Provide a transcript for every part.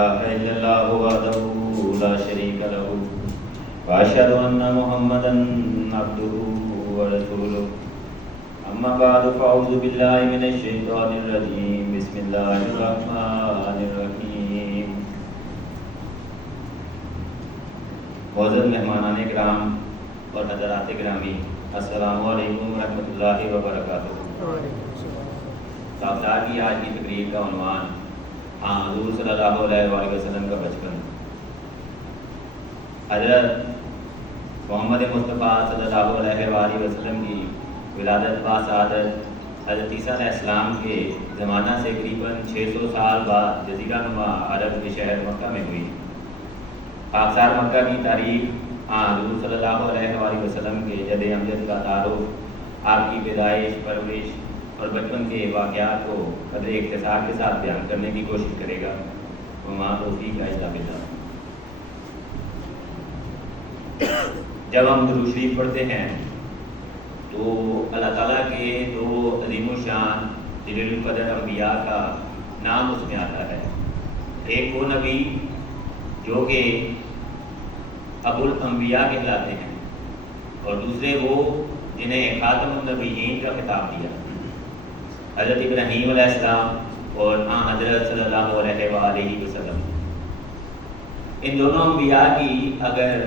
إله إلا الله وحده لا شريك له وأشهد أن محمدا عبده ورسوله أما بعد فأعوذ بالله من الشيطان الرجيم بسم الله الرحمن الرحيم. معزز مہمانان کرام اور حضرات گرامی، السلام علیکم ورحمۃ اللہ وبرکاتہ. صاحبزاد کی آج کی تقریر کا عنوان حضور صلی اللہ علیہ وآلہ وسلم کا بچپن. حضرت محمد مصطفیٰ صلی اللہ علیہ وآلہ وسلم کی ولادت باسعادت حضرت عیسیٰ علیہ السلام کے زمانہ سے قریباً 600 سال بعد جزیرہ نما عرب کے شہر مکہ میں ہوئی. خاکسار مکہ کی تاریخ حضور صلی اللہ علیہ وآلہ وسلم کے جد امجد کا تعارف، آپ کی پیدائش، پرورش اور بچپن کے واقعات کو قدر اختصار کے ساتھ بیان کرنے کی کوشش کرے گا. وما توفیق الا باللہ. جب ہم درود شریف پڑھتے ہیں تو اللہ تعالیٰ کے دو عظیم الشان جلیل القدر انبیاء کا نام اس میں آتا ہے. ایک وہ نبی جو کہ ابو الانبیاء کہلاتے ہیں، اور دوسرے وہ جنہیں خاتم النبیین کا خطاب دیا، حضرت ابراہیم علیہ السلام اور حضرت صلی اللہ علیہ وآلہ وسلم. ان دونوں انبیاء کی اگر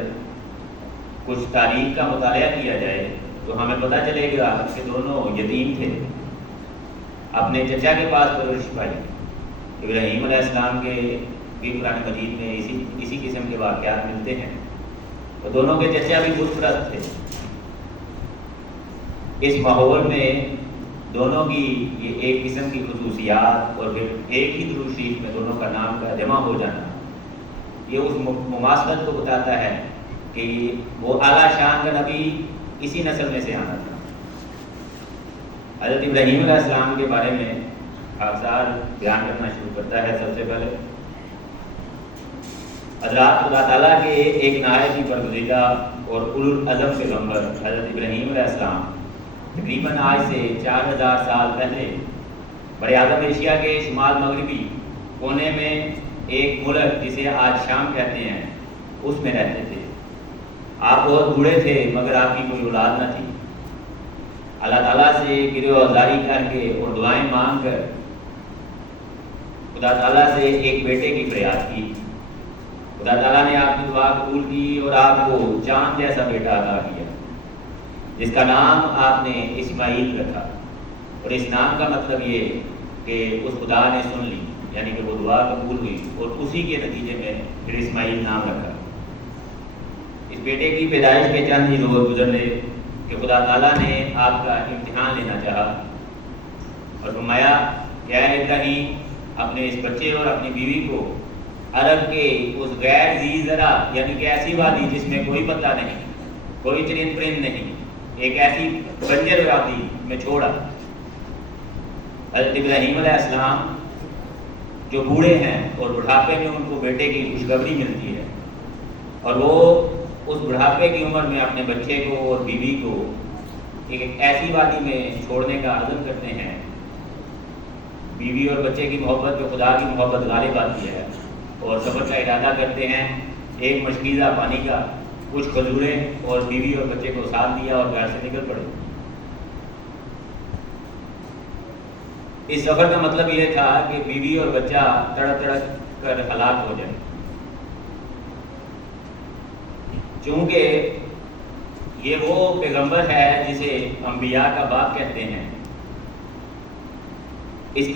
کچھ تاریخ کا مطالعہ کیا جائے تو ہمیں پتہ چلے گا کہ دونوں یتیم تھے، اپنے چچا کے پاس پرورش پائی. ابراہیم علیہ السلام کے بھی قرآن مجید میں اسی قسم کے واقعات ملتے ہیں. تو دونوں کے چچا بھی بت پرست تھے. اس ماحول میں دونوں کی یہ ایک قسم کی خصوصیات اور پھر ایک ہی درود شریف میں دونوں کا نام کا جمع ہو جانا، یہ اس مماثلت کو بتاتا ہے کہ وہ اعلیٰ شان کا نبی اسی نسل میں سے آنا تھا. حضرت ابراہیم علیہ السلام کے بارے میں خاکسار بیان کرنا شروع کرتا ہے. سب سے پہلے حضرات اللہ تعالیٰ کے ایک نہایت ہی برگزیدہ اور اولو العزم پیغمبر حضرت ابراہیم علیہ السلام تقریباً آج سے 4000 سال پہلے براعظم ایشیا کے شمال مغربی کونے میں ایک ملک جسے آج شام کہتے ہیں اس میں رہتے تھے. آپ بہت بوڑھے تھے مگر آپ کی کوئی اولاد نہ تھی. اللہ تعالیٰ سے گرو آزاری کر کے اور دعائیں مانگ کر خدا تعالیٰ سے ایک بیٹے کی فریاد کی. خدا تعالیٰ نے آپ کی دعا قبول کی اور آپ کو چاند جیسا بیٹا عطا کیا، جس کا نام آپ نے اسماعیل رکھا. اور اس نام کا مطلب یہ کہ اس خدا نے سن لی، یعنی کہ وہ دعا قبول ہوئی اور اسی کے نتیجے میں پھر اسماعیل نام رکھا. اس بیٹے کی پیدائش کے چند ہی روز گزرے کہ خدا تعالیٰ نے آپ کا امتحان لینا چاہا اور فرمایا کہ اے ابراہیم، اپنے اس بچے اور اپنی بیوی کو عرب کے اس غیر ذی زرع یعنی کہ ایسی وادی جس میں کوئی پتا نہیں، کوئی چرند پرند نہیں، ایک ایسی بنجر وادی میں چھوڑا. حضرت ابراہیم علیہ السلام جو بوڑھے ہیں اور بڑھاپے میں ان کو بیٹے کی خوشخبری ملتی ہے، اور وہ اس بڑھاپے کی عمر میں اپنے بچے کو اور بیوی کو ایک ایسی وادی میں چھوڑنے کا عزم کرتے ہیں. بیوی اور بچے کی محبت پہ خدا کی محبت غالب آتی ہے اور سفر کا ارادہ کرتے ہیں. ایک مشکیزہ پانی کا، کچھ کھجوریں اور بیوی اور بچے کو ساتھ دیا اور گھر سے نکل پڑے. اس سفر کا مطلب یہ تھا کہ بیوی اور بچہ تڑپ تڑپ کر ہلاک ہو جائے. چونکہ یہ وہ پیغمبر ہے جسے انبیاء کا باپ کہتے ہیں. اس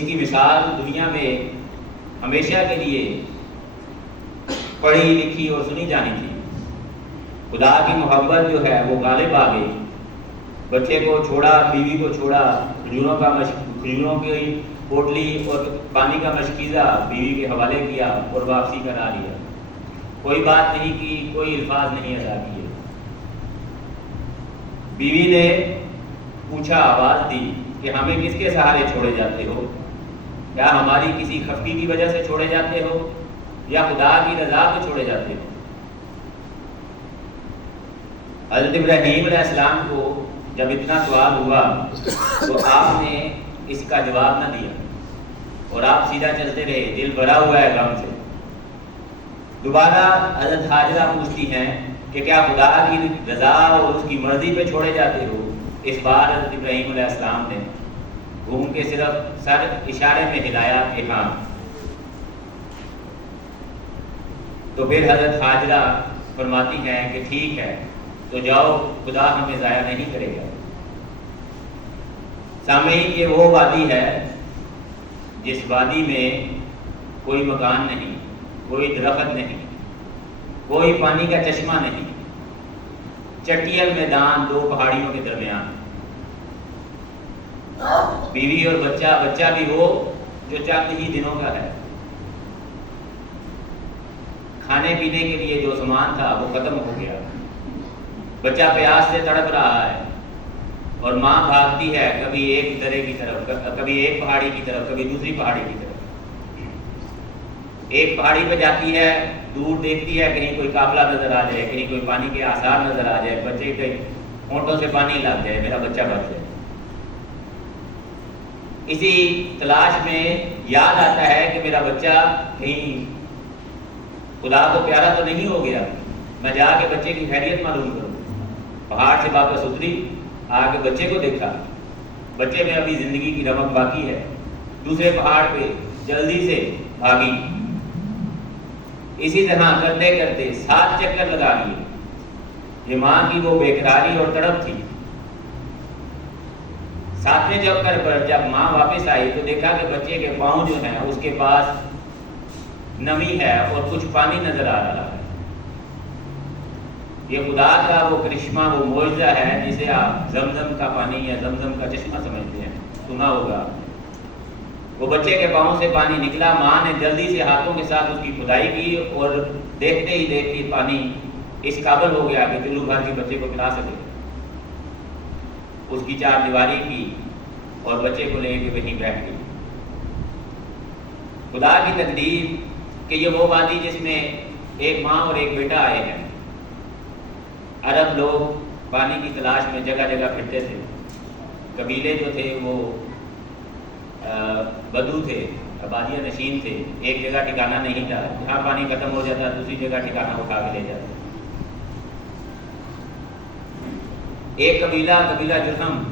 کی مثال دنیا میں ہمیشہ کے لیے پڑھی لکھی اور سنی جانی تھی. خدا کی محبت جو ہے وہ غالب آ گئی. بچے کو چھوڑا، بیوی کو چھوڑا، کھجوروں کی پوٹلی اور پانی کا مشکیزہ بیوی کے حوالے کیا اور واپسی کرا لیا. کوئی بات نہیں کی، کوئی الفاظ نہیں ادا کیے. بیوی نے پوچھا، آواز دی کہ ہمیں کس کے سہارے چھوڑے جاتے ہو؟ کیا ہماری کسی خفتی کی وجہ سے چھوڑے جاتے ہو یا خدا کی رضا پہ چھوڑے جاتے ہو؟ حضرت ابراہیم علیہ السلام کو جب اتنا سوال ہوا تو آپ نے اس کا جواب نہ دیا. اور آپ سیدھا چلتے رہے، دل بھرا ہوا ہے غم سے۔ دوبارہ حضرت حاجرہ پوچھتی ہیں کہ کیا خدا کی رضا اور اس کی مرضی پہ چھوڑے جاتے ہو؟ اس بار حضرت ابراہیم علیہ السلام نے گھوم کے صرف سر اشارے میں ہلایا کہ ہاں۔ تو پھر حضرت حاجرہ فرماتی ہیں کہ ٹھیک ہے، تو جاؤ، خدا ہمیں ضائع نہیں کرے گا۔ سامعین، یہ وہ وادی ہے جس وادی میں کوئی مکان نہیں، کوئی درخت نہیں، کوئی پانی کا چشمہ نہیں، چٹیل میدان دو پہاڑیوں کے درمیان، بیوی اور بچہ بھی وہ جو چند ہی دنوں کا ہے، کھانے پینے کے لیے جو سامان تھا وہ ختم ہو گیا، بچہ پیاس سے تڑپ رہا ہے اور ماں بھاگتی ہے کبھی ایک درے کی طرف، کبھی ایک پہاڑی کی طرف، کبھی دوسری پہاڑی کی طرف۔ ایک پہاڑی پہ جاتی ہے، دور دیکھتی ہے کہیں کوئی قافلہ نظر آ جائے، کہیں کوئی پانی کے آثار نظر آ جائے، بچے کے ہونٹوں سے پانی لگ جائے، میرا بچہ بچ جائے۔ اسی تلاش میں یاد آتا ہے کہ میرا بچہ کہیں خدا کو پیارا تو نہیں ہو گیا، میں جا کے بچے کی خیریت معلوم کروں۔ پہاڑ سے واپس اتری، آ کے بچے کو دیکھا، بچے میں ابھی زندگی کی رمق باقی ہے۔ دوسرے پہاڑ پہ جلدی سے بھاگی، اسی طرح کرتے کرتے 7 چکر لگا لیے۔ یہ ماں کی وہ بے قراری اور تڑپ تھی۔ 7ویں چکر پر جب ماں واپس آئی تو دیکھا کہ بچے کے پاؤں جو ہیں اس کے پاس نمی ہے اور کچھ پانی نظر آ رہا ہے۔ یہ خدا کا وہ کرشمہ، وہ معجزہ ہے جسے آپ زمزم کا پانی یا زمزم کا چشمہ سمجھتے ہیں، سنا ہوگا۔ وہ بچے کے پاؤں سے پانی نکلا، ماں نے جلدی سے ہاتھوں کے ساتھ اس کی کھدائی کی اور دیکھتے ہی دیکھتے پانی اس قابل ہو گیا کہ چلو بھر کے بچے کو پلا سکے۔ اس کی 4 دیواری کی اور بچے کو لے کے وہیں بیٹھ گئی۔ خدا کی تقدیر کہ یہ وہ وادی جس میں ایک ماں اور ایک بیٹا آئے ہیں۔ عرب لوگ پانی کی تلاش میں جگہ جگہ پھرتے تھے۔ قبیلے جو تھے وہ بدو تھے، آبادیاں نشین تھے، ایک جگہ ٹھکانا نہیں تھا، جہاں پانی ختم ہو جاتا دوسری جگہ ٹھکانا اٹھا کے لے جاتے۔ ایک قبیلہ جرہم،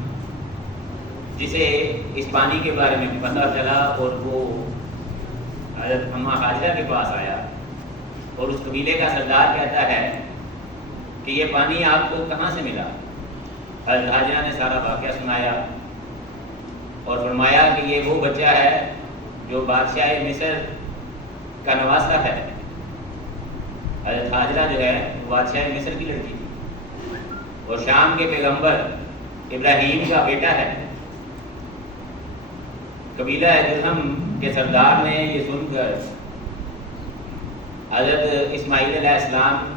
جسے اس پانی کے بارے میں پتہ چلا اور وہ حضرت اماں حاجرہ کے پاس آیا، اور اس قبیلے کا سردار کہتا ہے کہ یہ پانی آپ کو کہاں سے ملا؟ حضرت حاجرہ نے سارا واقعہ سنایا اور فرمایا کہ یہ وہ بچہ ہے جو بادشاہ مصر کا نواسہ ہے۔ حضرت حاجرہ جو ہے وہ بادشاہ مصر کی لڑکی تھی اور شام کے پیغمبر ابراہیم کا بیٹا ہے۔ قبیلہ جرہم کے سردار نے یہ سن کر حضرت اسماعیل علیہ السلام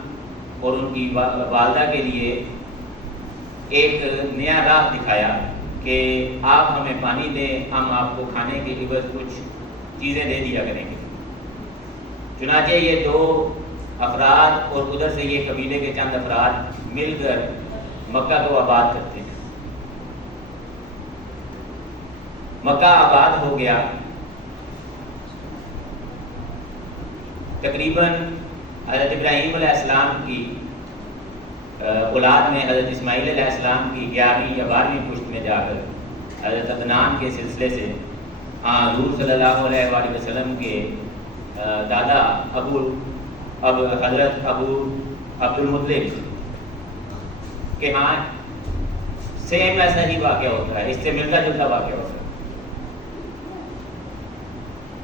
اور ان کی والدہ کے لیے ایک نیا راہ دکھایا کہ آپ ہمیں پانی دیں، ہم آپ کو کھانے کے عوض کچھ چیزیں دے دیا کریں گے۔ چنانچہ یہ 2 افراد اور ادھر سے یہ قبیلے کے چند افراد مل کر مکہ کو آباد کرتے ہیں۔ مکہ آباد ہو گیا۔ تقریباً حضرت ابراہیم علیہ السلام کی اولاد میں حضرت اسماعیل علیہ السلام کی 11ویں یا 12ویں پشت میں جا کر حضرت عدنان کے سلسلے سے حضور صلی اللہ علیہ وآلہ وسلم کے دادا حضرت ابو عبد المطلب کے ہاں سیم ایسا ہی واقعہ ہوتا ہے، اس سے ملتا جلتا واقعہ ہوتا ہے۔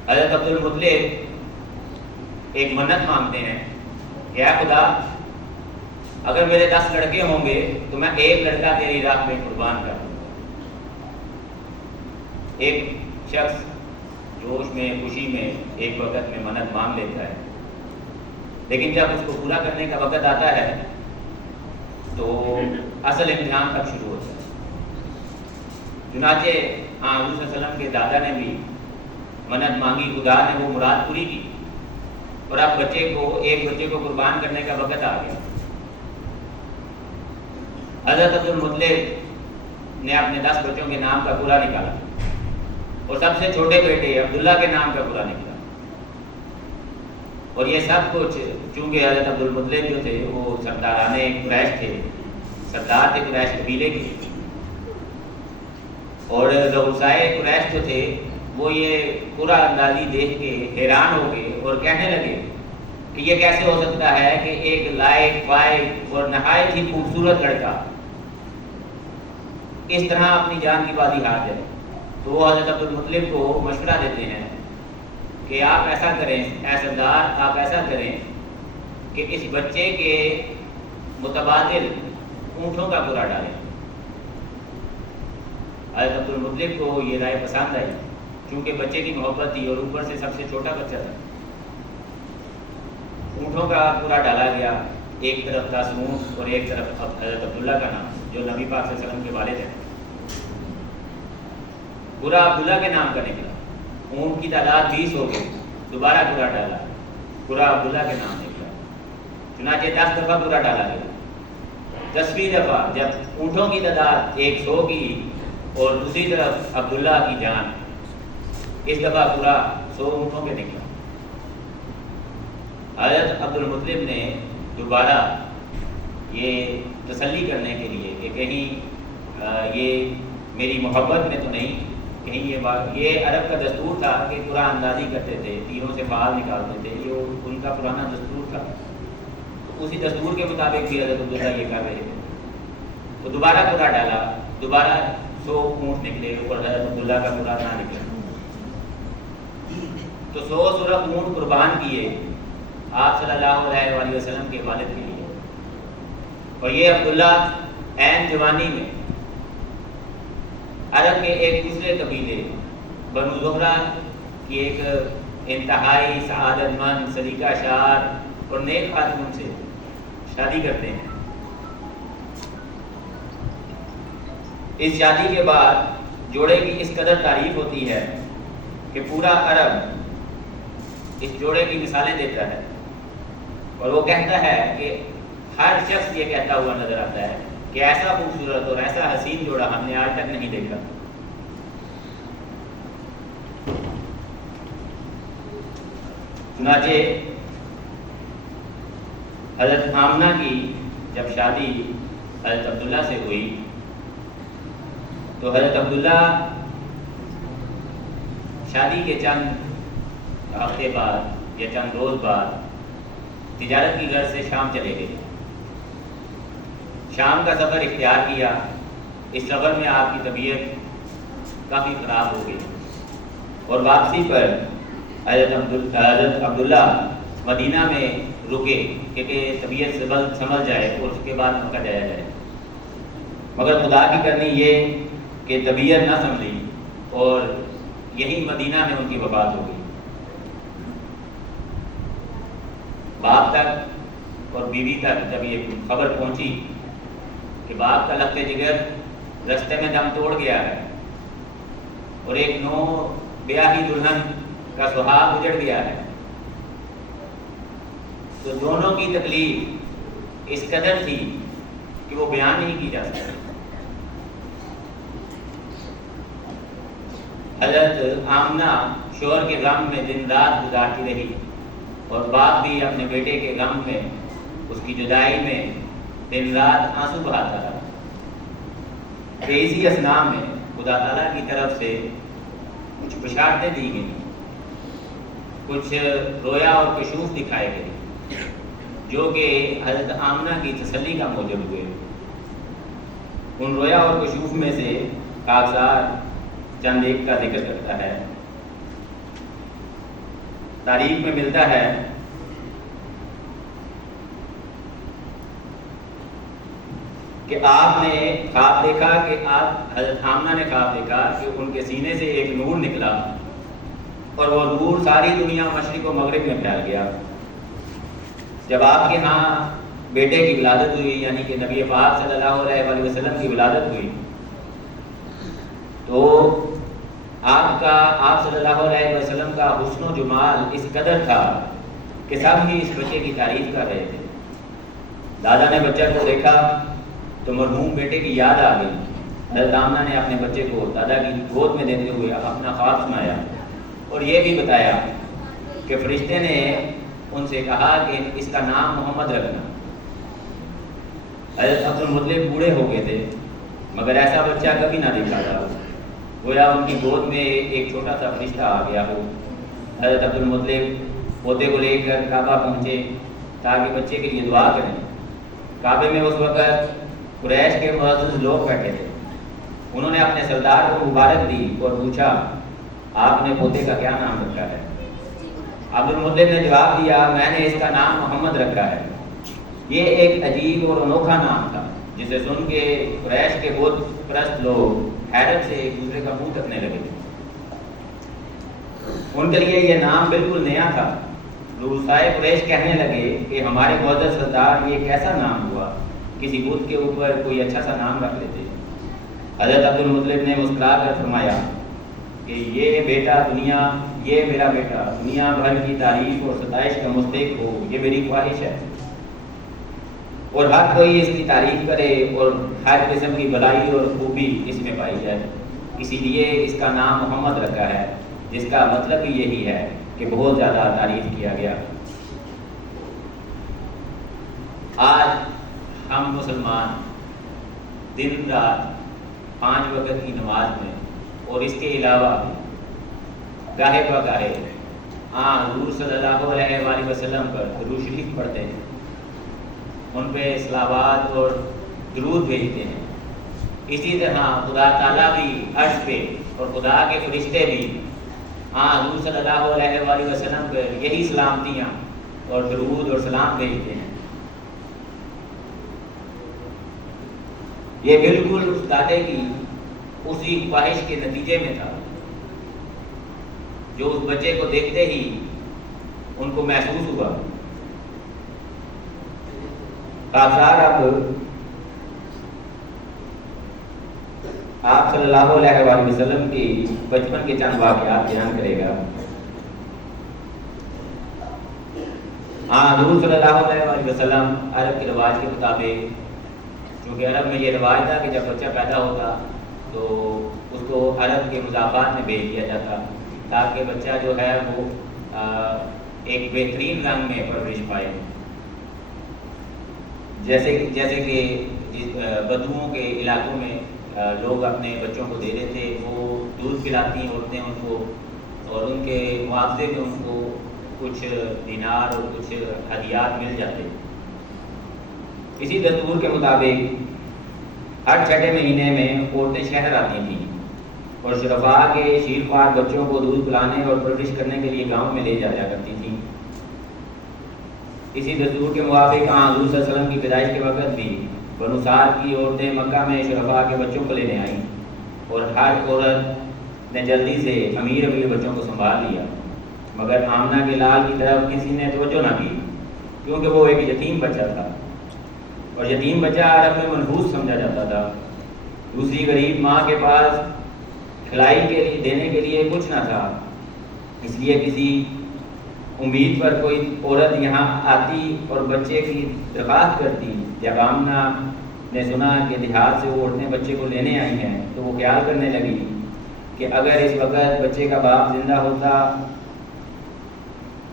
حضرت عبد المطلب ایک منت مانگتے ہیں کہ اے خدا، اگر میرے 10 لڑکے ہوں گے تو میں ایک لڑکا تیری راہ میں قربان کر دوں گا۔ ایک شخص جوش میں، خوشی میں ایک وقت میں منت مانگ لیتا ہے، لیکن جب اس کو پورا کرنے کا وقت آتا ہے تو اصل امتحان تب شروع ہوتا ہے۔ چنانچہ حضور صلی اللہ علیہ وسلم کے دادا نے بھی منت مانگی، خدا نے وہ مراد پوری کی، اور اب ایک بچے کو قربان کرنے کا وقت آ گیا۔ حضرت عبد المطلب نے اپنے 10 بچوں کے نام کا پورا نکالا اور سب سے چھوٹے بیٹے عبداللہ کے نام کا برا نکلا. اور یہ سب کچھ چونکہ حضرت عبدالمطلب جو تھے وہ سردارانے قریش تھے، سردار تھے قریش قبیلے کے، اور رؤسائے قریش جو تھے وہ یہ پورا اندازی دیکھ کے حیران ہو گئے اور کہنے لگے کہ یہ کیسے ہو سکتا ہے کہ ایک لائق فائق اور نہایت ہی خوبصورت لڑکا اس طرح اپنی جان کی بازی ہار جائے. تو وہ حضرت عبدالمطلب کو مشورہ دیتے ہیں کہ آپ ایسا کریں، اے سردار آپ ایسا کریں کہ اس بچے کے متبادل اونٹوں کا پورا ڈالیں. حضرت عبدالمطلب کو یہ رائے پسند آئی چونکہ بچے کی محبت تھی اور اوپر سے سب سے چھوٹا بچہ تھا. اونٹوں کا پورا ڈالا گیا، ایک طرف 10 اونٹ اور ایک طرف حضرت عبداللہ کا نام جو نبی پاک صلی اللہ علیہ وسلم کے والد ہیں. پورا عبداللہ کے نام کا نکلا. اونٹ کی تعداد 20 ہو گئی. دوبارہ پورا ڈالا، پورا عبداللہ کے نام نکلا. چنانچہ 10 دفعہ پورا ڈالا گیا. 10ویں دفعہ جب اونٹوں کی تعداد 100 کی اور دوسری طرف عبداللہ کی جان، اس دفعہ پورا 100 اونٹوں کے نکلا. حضرت عبدالمطلب نے دوبارہ یہ تسلی کرنے کے لیے کہ کہیں یہ میری محبت میں تو نہیں، کہیں یہ بات، یہ عرب کا دستور تھا کہ قرآن اندازی کرتے تھے، تیروں سے فال نکالتے تھے، یہ ان کا پرانا دستور تھا. تو اسی دستور کے مطابق بھی حضرت عبداللہ یہ کر رہے تھے. تو دوبارہ پورا ڈالا، دوبارہ 100 اونٹ نکلے اور حضرت عبداللہ کا پورا نہ نکلا. تو 100 صرف اونٹ قربان کیے آپ صلی اللہ علیہ وآلہ وسلم کے والد کے لیے. اور یہ عبداللہ عین جوانی میں عرب کے ایک دوسرے قبیلے بنو زہرہ کی ایک انتہائی سعادت مند سلیقہ شار اور نیک خاتون سے شادی کرتے ہیں. اس شادی کے بعد جوڑے کی اس قدر تعریف ہوتی ہے کہ پورا عرب اس جوڑے کی مثالیں دیتا ہے اور وہ کہتا ہے کہ ہر شخص یہ کہتا ہوا نظر آتا ہے کہ ایسا خوبصورت اور ایسا حسین جوڑا ہم نے آج تک نہیں دیکھا. چنانچہ حضرت آمنہ کی جب شادی حضرت عبداللہ سے ہوئی تو حضرت عبداللہ شادی کے چند ہفتے بعد یا چند روز بعد تجارت کی غرض سے شام چلے گئے. شام کا سفر اختیار کیا. اس سفر میں آپ کی طبیعت کافی خراب ہو گئی اور واپسی پر حضرت عبداللہ مدینہ میں رکے کہ طبیعت سنبھل جائے اور اس کے بعد مکہ جایا جائے. مگر خدا کی کرنی یہ کہ طبیعت نہ سنبھلی اور یہی مدینہ میں ان کی وفات ہو گئی. باپ تک اور بیوی تک جب یہ خبر پہنچی کہ باپ کا لخت جگر رستے میں دم توڑ گیا ہے اور ایک نو بیاہی دلہن کا سہاگ اجڑ گیا ہے، تو دونوں کی تکلیف اس قدر تھی کہ وہ بیان نہیں کی جا سکتی. حضرت آمنہ شوہر کے غم میں دن رات گزارتی رہی اور باپ بھی اپنے بیٹے کے غم میں، اس کی جدائی میں دن رات آنسو بہاتا رہا. کہ اسی اثناء میں خدا تعالیٰ کی طرف سے کچھ بشارتیں دی گئیں، کچھ رویا اور کشوف دکھائے گئے جو کہ حضرت آمنہ کی تسلی کا موجب ہوئے. ان رویا اور کشوف میں سے کاغذات چند ایک کا ذکر کرتا ہے. تاریخ میں ملتا ہے کہ آپ نے خواب دیکھا کہ حضرت آمنہ نے خواب دیکھا کہ ان کے سینے سے ایک نور نکلا اور وہ نور ساری دنیا مشرق و مغرب میں پھیل گیا. جب آپ کے ہاں بیٹے کی ولادت ہوئی یعنی کہ نبی پاک صلی اللہ علیہ وآلہ وسلم کی ولادت ہوئی تو آپ صلی اللہ علیہ وسلم کا حسن و جمال اس قدر تھا کہ سب ہی اس بچے کی تعریف کر رہے تھے. دادا نے بچہ کو دیکھا تو مرحوم بیٹے کی یاد آ گئی حضرت آمنہ نے اپنے بچے کو دادا کی گود میں دیتے ہوئے اپنا خواب سنایا اور یہ بھی بتایا کہ فرشتے نے ان سے کہا کہ اس کا نام محمد رکھنا۔ حضرت عبدالمطلب بوڑھے ہو گئے تھے مگر ایسا بچہ کبھی نہ دیکھا تھا، گویا ان کی گود میں ایک چھوٹا سا فرشتہ آ گیا ہو۔ حضرت عبدالمطلب پوتے کو لے کر کعبہ پہنچے تاکہ بچے کے لیے دعا کریں۔ کعبے میں اس وقت قریش کے معزز لوگ بیٹھے تھے۔ انہوں نے اپنے سردار کو مبارک دی اور پوچھا آپ نے پوتے کا کیا نام رکھا ہے؟ عبدالمطلب نے جواب دیا میں نے اس کا نام محمد رکھا ہے۔ یہ ایک عجیب اور انوکھا نام تھا جسے سن کے قریش کے بت پرست لوگ حیرت سے ایک دوسرے کا منہ تکنے لگے تھے۔ ان کے لیے یہ نام بالکل نیا تھا۔ رؤسائے قریش کہنے لگے کہ ہمارے معزز سردار یہ کیسا نام ہوا، کسی بت کے اوپر کوئی اچھا سا نام رکھ لیتے۔ حضرت عبدالمطلب نے مسکرا کر فرمایا کہ یہ میرا بیٹا دنیا بھر کی تعریف اور ستائش کا مستحق ہو، یہ میری خواہش ہے، اور ہر کوئی اس کی تعریف کرے اور ہر قسم کی بھلائی اور خوبی اس میں پائی جائے۔ اسی لیے اس کا نام محمد رکھا ہے، جس کا مطلب بھی یہی ہے کہ بہت زیادہ تعریف کیا گیا۔ آج ہم مسلمان دن رات 5 وقت کی نماز میں اور اس کے علاوہ گاہے بگاہے حضور صلی اللہ علیہ وآلہ وسلم پر درود شریف پڑھتے ہیں، ان پہ صلوات اور درود بھیجتے ہیں۔ اسی طرح خدا تعالیٰ بھی عرش پہ اور خدا کے فرشتے بھی حضور صلی اللہ علیہ وآلہ وسلم پر یہی سلامتیاں اور درود اور سلام بھیجتے ہیں۔ یہ بالکل اس دادے کی اسی خواہش کے نتیجے میں تھا جو اس بچے کو دیکھتے ہی ان کو محسوس ہوا۔ کافار اب آپ صلی اللہ علیہ وآلہ وسلم کی بچپن کے چند واقعات بیان کرے گا۔ حضور صلی اللہ علیہ وآلہ وسلم عرب کے رواج کے مطابق، چونکہ عرب میں یہ رواج تھا کہ جب بچہ پیدا ہوتا تو اس کو عرب کے مضافات میں بھیج دیا جاتا تاکہ بچہ جو ہے وہ ایک بہترین رنگ میں پرورش پائے، جیسے کہ بدوؤں کے علاقوں میں لوگ اپنے بچوں کو دے دیتے، وہ دودھ پلاتی ہیں عورتیں ان کو، اور ان کے معاوضے میں ان کو کچھ دینار اور کچھ ہدیات مل جاتے۔ اسی دستور کے مطابق ہر چھٹے مہینے میں عورتیں شہر آتی تھیں اور شرفاء کے شیرخوار بچوں کو دودھ پلانے اور پرورش کرنے کے لیے گاؤں میں لے جایا کرتی تھیں۔ اسی دستور کے موافق حضور صلی اللہ علیہ وسلم کی پیدائش کے وقت بھی بنو سعد کی عورتیں مکہ میں شرفاء کے بچوں کو لینے آئیں، اور ہر عورت نے جلدی سے امیر بچوں کو سنبھال لیا، مگر آمنہ کے لال کی طرف کسی نے توجہ نہ کی کیونکہ وہ ایک یتیم بچہ تھا، اور یتیم بچہ عرب میں منحوس سمجھا جاتا تھا۔ دوسری غریب ماں کے پاس کھلائی کے لیے دینے کے لیے کچھ نہ تھا، اس لیے کسی امید پر کوئی عورت یہاں آتی اور بچے کی درخواست کرتی۔ جب آمنہ نے سنا کہ دیہات سے وہ عورتیں بچے کو لینے آئی ہیں تو وہ خیال کرنے لگی کہ اگر اس وقت بچے کا باپ زندہ ہوتا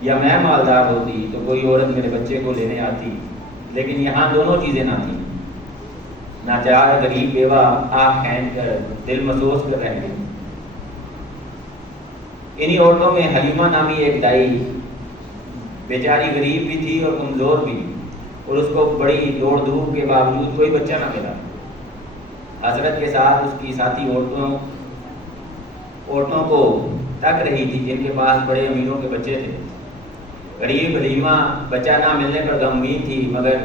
یا میں مالدار ہوتی تو کوئی عورت میرے بچے کو لینے آتی، لیکن یہاں دونوں چیزیں نہ تھیں، ناچار غریب بیوہ آنکھ کھینچ کر دل محسوس کر رہ گئی۔ انہی عورتوں میں حلیمہ نامی ایک دائی بیچاری غریب بھی تھی اور کمزور بھی، اور اس کو بڑی دوڑ دھوپ کے باوجود کوئی بچہ نہ ملا۔ حسرت کے ساتھ اس کی ساتھی عورتوں کو تک رہی تھی جن کے پاس بڑے امیروں کے بچے تھے۔ غریب حلیمہ بچہ نہ ملنے پر غمگین تھی، مگر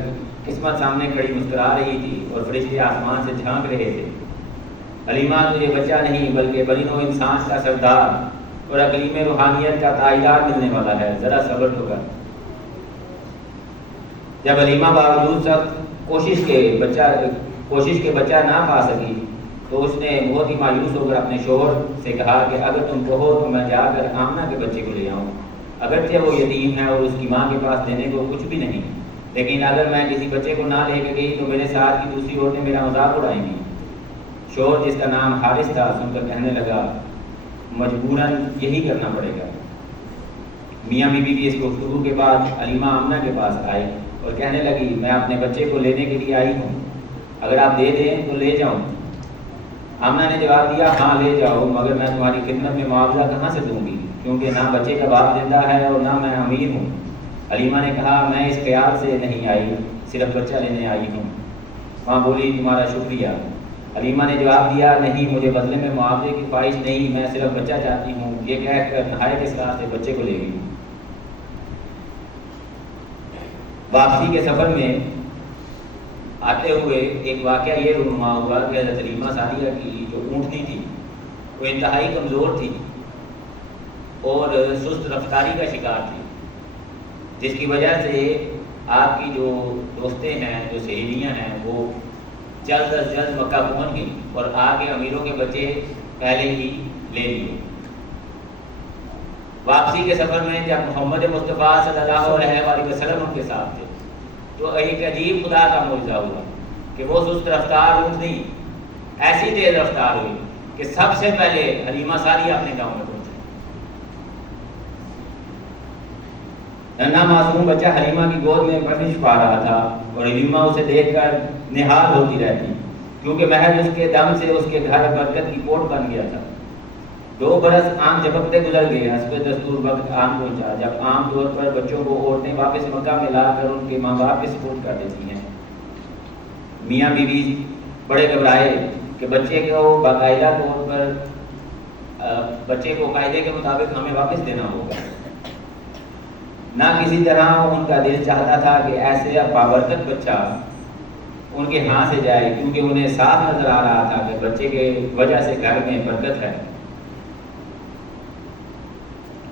قسمت سامنے کھڑی مسکرا رہی تھی اور فرشتے آسمان سے جھانک رہے تھے۔ حلیمہ تو یہ بچہ نہیں بلکہ بنی نوع انسان کا سردار اور اقلیم روحانیت کا تائیدار ملنے والا ہے، ذرا صبر تو کر۔ جب حلیمہ باوجود سخت کوشش کے بچہ نہ پا سکی تو اس نے بہت ہی مایوس ہو کر اپنے شوہر سے کہا کہ اگر تم کہو تو میں جا کر آمنہ کے بچے کو لے آؤں، اگرچہ وہ یتیم ہے اور اس کی ماں کے پاس دینے کو کچھ بھی نہیں، لیکن اگر میں کسی بچے کو نہ لے کے گئی تو میرے ساتھ کی دوسری عورتیں میرا مذاق اڑائیں گی۔ شوہر جس کا نام حارث تھا سن کر کہنے لگا مجبوراً یہی کرنا پڑے گا۔ میاں بیوی کی اس گفتگو کے بعد علیمہ آمنہ کے پاس آئی اور کہنے لگی میں اپنے بچے کو لینے کے لیے آئی ہوں، اگر آپ دے دیں تو لے جاؤں۔ آمنہ نے جواب دیا ہاں لے جاؤ، مگر میں تمہاری خدمت میں معاوضہ کہاں سے دوں گی، کیونکہ نہ بچے کا باپ زندہ ہے اور نہ میں امیر ہوں۔ علیمہ نے کہا میں اس خیال سے نہیں آئی، صرف بچہ لینے آئی ہوں۔ ماں بولی تمہارا شکریہ۔ علیمہ نے جواب دیا نہیں، مجھے بدلے میں معاوضے کی خواہش نہیں، میں صرف بچہ چاہتی ہوں۔ یہ کہہ کر نہایت اسراف سے بچے کو لے گئی۔ واپسی کے سفر میں آتے ہوئے ایک واقعہ یہ رونما ہوا کہ حضرت علیمہ سعدیہ کی جو اونٹنی تھی وہ انتہائی کمزور تھی اور سست رفتاری کا شکار تھی، جس کی وجہ سے آپ کی جو دوستیں ہیں، جو سہیلیاں ہیں، وہ جلد از جلد مکہ پہنچ گئی اور آگے امیروں کے بچے پہلے ہی لے لیے۔ واپسی کے سفر میں جب محمد مصطفیٰ صلی اللہ علیہ وآلہ وسلم ان کے ساتھ تھے تو ایک عجیب خدا کا معجزہ ہوا کہ وہ سست رفتار اونٹنی ایسی تیز رفتار ہوئی کہ سب سے پہلے حلیمہ سعدیہ اپنے گاؤں میں پہنچے۔ ننھا معصوم بچہ حلیمہ کی گود میں پرورش پا رہا تھا اور حلیمہ اسے دیکھ کر نہال ہوتی رہتی، کیونکہ محض اس کے دم سے اس کے گھر برکت کی کوٹ بن گیا تھا۔ 2 برس آن جھپکتے گزر گئے، حسب دستور وقت آن پہنچا جب عام طور پر بچوں کو عورتیں واپس مکہ میں لا کر ان کے ماں باپ کے سپورٹ کر دیتی ہیں۔ میاں بیوی بڑے گھبرائے کہ بچے کو باقاعدہ طور پر بچے کو قاعدے کے مطابق ہمیں واپس دینا ہوگا۔ نہ کسی طرح ان کا دل چاہتا تھا کہ ایسے بابرکت بچہ ان کے ہاں سے جائے، کیونکہ انہیں صاف نظر آ رہا تھا کہ بچے کے وجہ سے گھر میں برکت ہے۔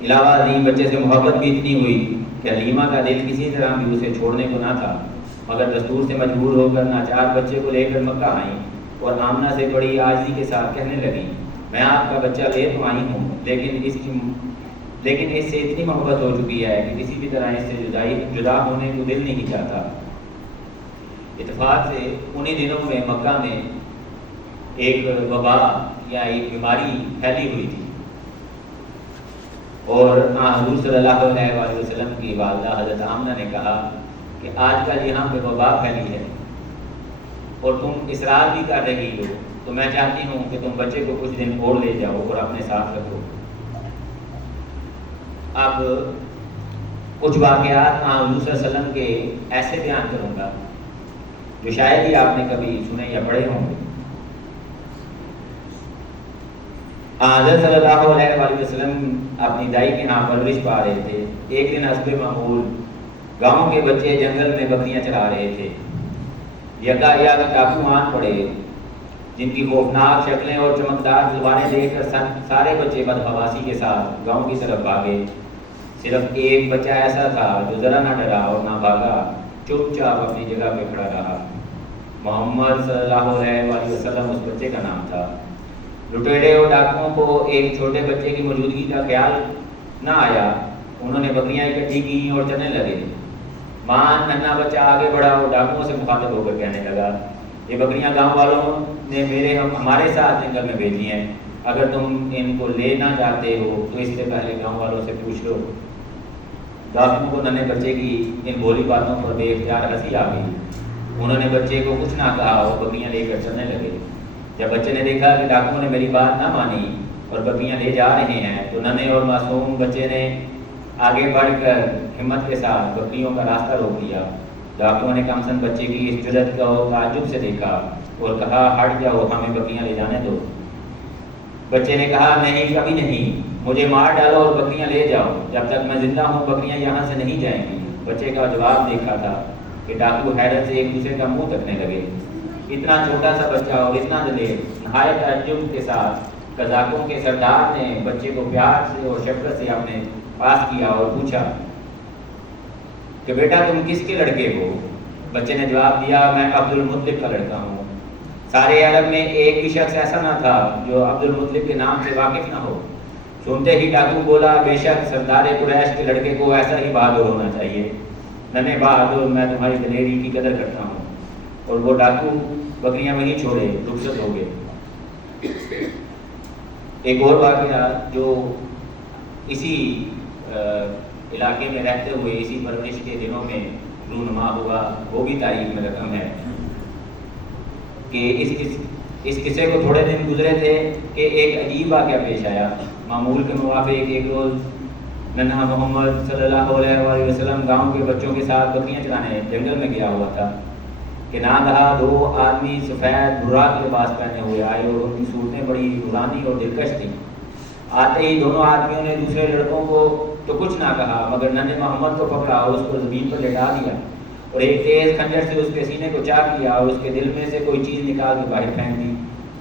علاوہ ازیں بچے سے محبت بھی اتنی ہوئی کہ حلیمہ کا دل کسی طرح بھی اسے چھوڑنے کو نہ تھا، مگر دستور سے مجبور ہو کر ناچار بچے کو لے کر مکہ آئیں اور آمنہ سے بڑی عاجزی کے ساتھ کہنے لگی میں آپ کا بچہ لے تو آئی ہوں، لیکن اس سے اتنی محبت ہو چکی ہے کہ کسی بھی طرح اس سے جدا ہونے کو دل نہیں چاہتا۔ اتفاق سے انہی دنوں میں مکہ میں ایک وبا یا ایک بیماری پھیلی ہوئی تھی اور حضور صلی اللہ علیہ وآلہ وسلم کی والدہ حضرت آمنہ نے کہا کہ آج کل یہاں پہ وبا پھیلی ہے اور تم اصرار بھی کر رہی ہو، تو میں چاہتی ہوں کہ تم بچے کو کچھ دن اور لے جاؤ اور اپنے ساتھ رکھو۔ اب کچھ واقعات حضور صلی اللہ علیہ وسلم کے ایسے بیان کروں گا جو شاید ہی آپ نے کبھی سنے یا پڑھے ہوں گے۔ حضرت صلی اللہ علیہ وآلہ وسلم اپنی دائی کے ہاں پرورش پا رہے تھے۔ ایک دن حسب معمول گاؤں کے بچے جنگل میں بکریاں چلا رہے تھے۔ یکایک ڈاکو آن پڑے جن کی خوفناک شکلیں اور چمکدار تلواریں دیکھ کر سارے بچے بدحواسی کے ساتھ گاؤں کی طرف بھاگے۔ صرف ایک بچہ ایسا تھا جو ذرا نہ ڈرا اور نہ بھاگا، چپ چاپ اپنی جگہ پہ کھڑا رہا۔ محمد صلی اللہ علیہ وآلہ وسلم اس بچے کا نام تھا۔ لٹیرے اور ڈاکوؤں کو ایک چھوٹے بچے کی موجودگی کا خیال نہ آیا، انہوں نے بکریاں اکٹھی کی اور چلنے لگے۔ مان ننھا بچہ آگے بڑھا اور ڈاکوؤں سے مخاطب ہو کر کہنے لگا یہ بکریاں گاؤں والوں نے ہمارے ساتھ جنگل میں بھیجی ہیں، اگر تم ان کو لے نہ جاتے ہو تو اس سے پہلے گاؤں والوں سے پوچھ لو۔ ڈاکوؤں کو ننھے بچے کی ان بھولی باتوں پر بے اختیار ہنسی آ گئی۔ انہوں نے بچے کو کچھ نہ کہا اور بکریاں لے کر چلنے لگے۔ جب بچے نے دیکھا کہ ڈاکوؤں نے میری بات نہ مانی اور بکریاں لے جا رہے ہیں تو ننھے اور معصوم بچے نے آگے بڑھ کر ہمت کے ساتھ بکریوں کا راستہ روک لیا۔ ڈاکوؤں نے کم سن بچے کی اس جرأت کو تعجب سے دیکھا اور کہا ہٹ جاؤ، ہمیں بکریاں لے جانے دو۔ بچے نے کہا نہیں، کبھی نہیں، مجھے مار ڈالو اور بکریاں لے جاؤ، جب تک میں زندہ ہوں بکریاں یہاں سے نہیں جائیں گی۔ بچے کا جواب دیکھا تھا کہ ڈاکو حیرت سے ایک دوسرے کا منہ تکنے لگے۔ اتنا چھوٹا سا بچہ اور اتنا دلیر، نہایت تعجب کے ساتھ قزاقوں کے سردار نے بچے کو پیار سے اور شفقت سے اپنے پاس کیا اور پوچھا کہ بیٹا تم کس کے لڑکے ہو؟ بچے نے جواب دیا میں عبد المطلب کا لڑکا ہوں۔ سارے عرب میں ایک بھی شخص ایسا نہ تھا جو عبد المطلب کے نام سے واقف نہ ہو۔ سنتے ہی ڈاکو بولا بے شک سردار قریش کے لڑکے کو ایسا ہی بہادر ہونا چاہیے۔ ننھے بہادر، میں تمہاری دلیری کی قدر کرتا ہوں۔ اور وہ ڈاکو بکریاں وہیں چھوڑے رخصت ہو گئے۔ ایک اور واقعہ جو اسی علاقے میں رہتے ہوئے اسی پرورش کے دنوں میں رونما ہوا، وہ بھی تاریخ میں رقم ہے کہ اس قصے کو تھوڑے دن گزرے تھے کہ ایک عجیب واقعہ پیش آیا۔ معمول کے موافق ایک روز ننھا محمد صلی اللہ علیہ وآلہ وسلم گاؤں کے بچوں کے ساتھ بکریاں چرانے جنگل میں گیا ہوا تھا کہ ناگہاں دو آدمی سفید براق لباس پہنے ہوئے آئے اور ان کی صورتیں بڑی نورانی اور دلکش تھیں۔ آتے ہی دونوں آدمیوں نے دوسرے لڑکوں کو تو کچھ نہ کہا مگر ننھے محمد کو پکڑا اور اس کو زمین پر لٹا دیا اور ایک تیز خنجر سے اس کے سینے کو چاک کیا اور اس کے دل میں سے کوئی چیز نکال کے باہر پھینک دی۔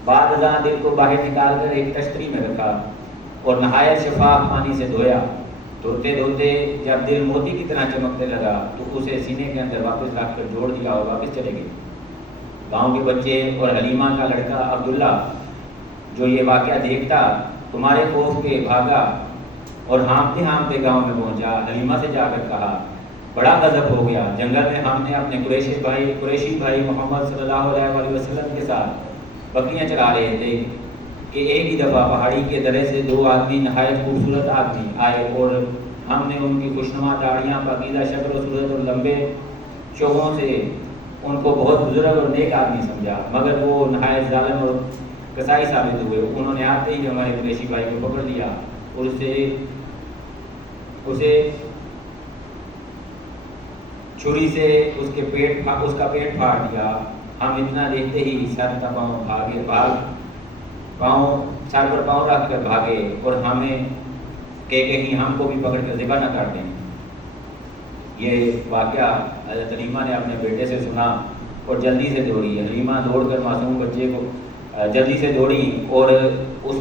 بعد ازاں دل کو باہر نکال کر ایک تشتری میں رکھا اور نہایت شفاف پانی سے دھویا۔ دھوتے دھوتے جب دل موتی کی طرح چمکنے لگا تو اسے سینے کے اندر واپس رکھ کر جوڑ دیا اور واپس چلے گئے۔ گاؤں کے بچے اور حلیمہ کا لڑکا عبداللہ جو یہ واقعہ دیکھتا تمہارے خوف کے بھاگا اور ہانپتے ہانپتے گاؤں میں پہنچا۔ حلیمہ سے جا کر کہا بڑا غضب ہو گیا، جنگل میں ہم نے اپنے قریشی بھائی محمد صلی اللہ علیہ وآلہ وسلم کے ساتھ بکریاں چرا رہے تھے کہ ایک ہی دفعہ پہاڑی کے درے سے دو آدمی نہایت خوبصورت آدمی آئے اور ہم نے ان کی خوشنما داڑیاں، پاکیزہ شکل و صورت اور لمبے شوہوں سے ان کو بہت بزرگ اور نیک آدمی سمجھا، مگر وہ نہایت ظالم اور کسائی ثابت ہوئے۔ انہوں نے آتے ہی ہمارے قریشی بھائی کو پکڑ لیا اور اسے چھری سے اس کا پیٹ پھاڑ دیا۔ ہم اتنا دیکھتے ہی سر پر پاؤں رکھ کر بھاگے اور ہمیں کہ کہیں ہم کو بھی پکڑ کر ذبح نہ کر دیں۔ یہ واقعہ حضرت حلیمہ نے اپنے بیٹے سے سنا اور جلدی سے دوڑی۔ حلیمہ دوڑ کر معصوم بچے کو جلدی سے دوڑی اور اس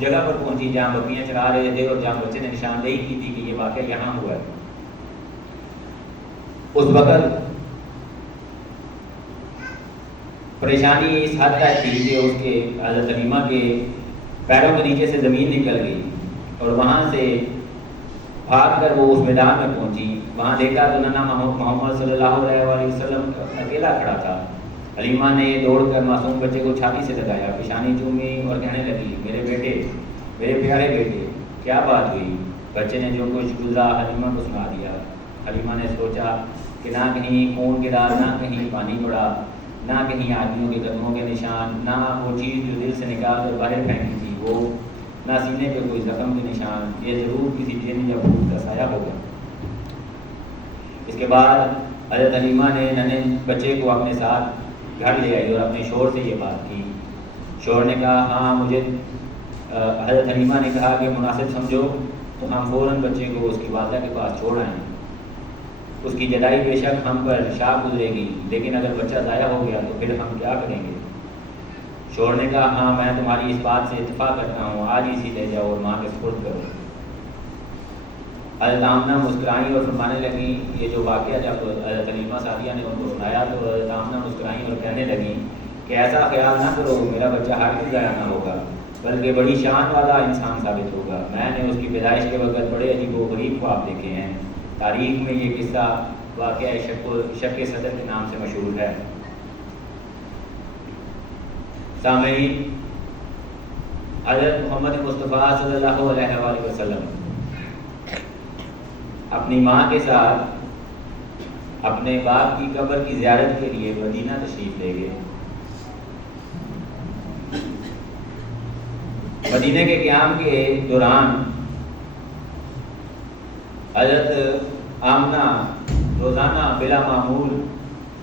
جگہ پر پہنچی جہاں بکریاں چرا رہے تھے اور جہاں بچے نے نشاندہی کی تھی کہ یہ واقعہ یہاں ہوا ہے۔ اس وقت پریشانی اس حد تک تھی کہ اس کے حضرت حلیمہ کے پیروں کے نیچے سے زمین نکل گئی اور وہاں سے بھاگ کر وہ اس میدان میں پہنچی۔ وہاں دیکھا تو ننھا محمد صلی اللہ علیہ وآلہ وسلم اکیلا کھڑا تھا۔ حلیمہ نے دوڑ کر معصوم بچے کو چھاتی سے لگایا، پیشانی چومی اور کہنے لگی میرے بیٹے، میرے پیارے بیٹے، کیا بات ہوئی؟ بچے نے جو کچھ گزرا حلیمہ کو سنا دیا۔ حلیمہ نے سوچا کہ نہ کہیں خون گرا، نہ کہیں پانی پڑا، نہ کہیں آدمیوں کے قدموں کے نشان، نہ وہ چیز جو دل سے نکال کر باہر پھینکی تھی وہ، نہ سینے پہ کوئی زخم کے نشان، یہ ضرور کسی جن یا بھوت کا سایہ ہوگا۔ اس کے بعد حضرت حلیمہ نے ننھے بچے کو اپنے ساتھ گھر لے آئی اور اپنے شوہر سے یہ بات کی۔ شوہر نے کہا ہاں مجھے، حضرت حلیمہ نے کہا کہ مناسب سمجھو تو ہم فوراً بچے کو اس کی والدہ کے پاس چھوڑ آئیں، اس کی جدائی بے شک ہم پر شاق گزرے گی، لیکن اگر بچہ ضائع ہو گیا تو پھر ہم کیا کریں گے؟ شوہر نے کہا ہاں میں تمہاری اس بات سے اتفاق کرتا ہوں، آج ہی لے جاؤ اور ماں کے سپرد کرو۔ حضرت آمنہ مسکرائیں اور فرمانے لگیں، یہ جو واقعہ جب حضرت حلیمہ سعدیہ نے ان کو سنایا تو حضرت آمنہ مسکرائیں اور کہنے لگیں کہ ایسا خیال نہ کرو، میرا بچہ ہرگز ضائع نہ ہوگا بلکہ بڑی شان والا انسان ثابت ہوگا۔ میں نے اس کی پیدائش کے وقت بڑے عجیب و غریب خواب دیکھے ہیں۔ تاریخ میں یہ قصہ واقعہ شق صدر کے نام سے مشہور ہے۔ سامعین، حضرت محمد مصطفیٰ صلی اللہ علیہ وآلہ وسلم اپنی ماں کے ساتھ اپنے باپ کی قبر کی زیارت کے لیے مدینہ تشریف لے گئے۔ مدینہ کے قیام کے دوران حضرت آمنہ روزانہ بلا معمول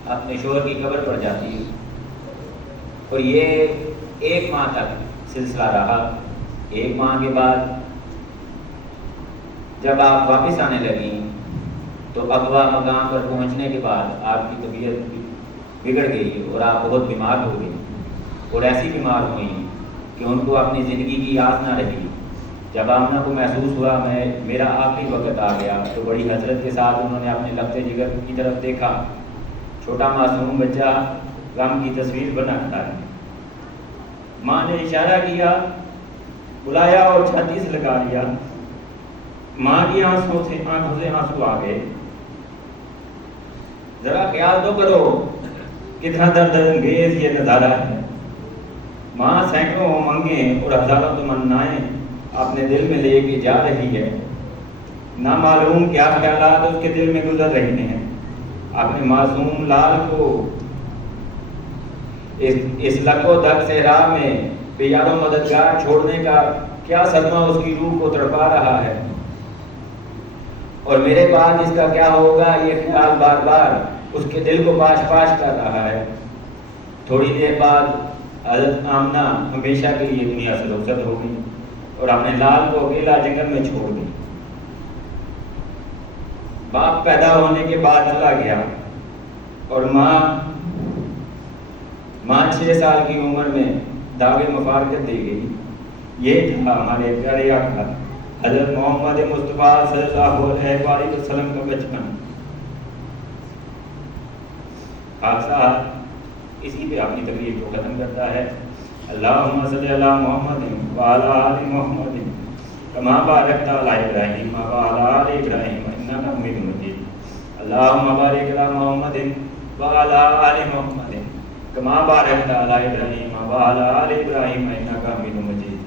اپنے شوہر کی قبر پر جاتی اور یہ ایک ماہ تک سلسلہ رہا۔ ایک ماہ کے بعد جب آپ واپس آنے لگیں تو اغوا مقام پر پہنچنے کے بعد آپ کی طبیعت بگڑ گئی اور آپ بہت بیمار ہو گئی اور ایسی بیمار ہوئیں کہ ان کو اپنی زندگی کی آس نہ رہی۔ جب آمنہ کو محسوس ہوا میرا آخری وقت آ گیا تو بڑی حسرت کے ساتھ انہوں نے اپنے لگتے جگر کی طرف دیکھا۔ چھوٹا معصوم بچہ غم کی تصویر بنا کھڑا ہے۔ ماں نے اشارہ کیا، بلایا اور چھاتی سے لگا لیا۔ ماں کی آنکھوں سے آنسو آ گئے۔ ذرا خیال تو کرو کتنا درد انگیز یہ نظارہ ہے۔ ماں سینکڑوں امنگیں اور ہزاروں تمنائیں اپنے دل میں لے کے جا رہی ہے، نہ معلوم کیا خیالات اس کے دل میں گزر رہے ہیں۔ اپنے معصوم لال کو اس لک و دک صحرا میں بے یار و مددگار چھوڑنے کا کیا صدمہ اس کی روح کو تڑپا رہا ہے، اور میرے بعد اس کا کیا ہوگا یہ خیال بار بار اس کے دل کو پاش پاش کر رہا ہے۔ تھوڑی دیر بعد حضرت آمنہ ہمیشہ کے لیے دنیا سے رخصت ہو گئی اور اپنے لال کو اکیلا جنگل میں چھوڑ گئی۔ باپ پیدا ہونے کے بعد چلا گیا اور ماں 6 سال کی عمر میں داغ مفارقت دے گئی۔ یہ تھا ہمارے پیارے آقا حضرت محمد مصطفیٰ صلی اللہ علیہ وسلم کا بچپن۔ آپ صاحب اسی پہ اپنی تقریر کو ختم کرتا ہے۔ اللہم صلی علی محمد وعلی آل محمد کما بارکت علی ابراہیم وعلی آل ابراہیم انک حمید مجید۔ اللہم بارک علی محمد وعلی آل محمد کما بارکت علی ابراہیم وعلی آل ابراہیم انک حمید مجید۔